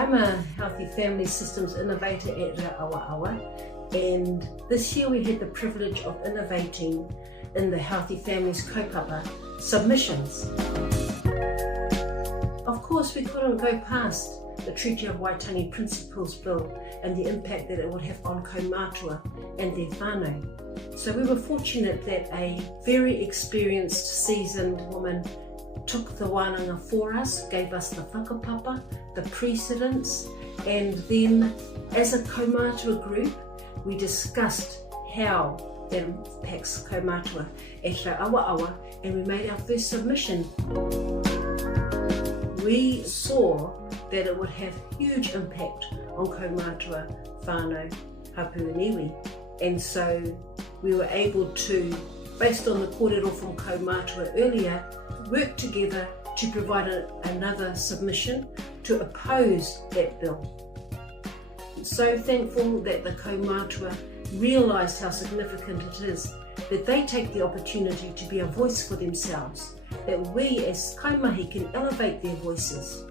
I'm a Healthy Families Systems innovator at Rauawaawa, and this year we had the privilege of innovating in the Healthy Families kaupapa submissions. Of course, we couldn't go past the Treaty of Waitangi Principles Bill and the impact that it would have on kaumatua and their whānau. So we were fortunate that a very experienced, seasoned woman took the wānanga for us, gave us the whakapapa, the precedents, and then as a kaumatua group, we discussed how that impacts kaumatua at Rauawaawa, and we made our first submission. We saw that it would have huge impact on kaumatua, whānau, hapu and iwi, and so we were able to, based on the kōrero from kaumatua earlier, work together to provide another submission to oppose that bill. So thankful that the kaumatua realised how significant it is that they take the opportunity to be a voice for themselves, that we as kaimahi can elevate their voices.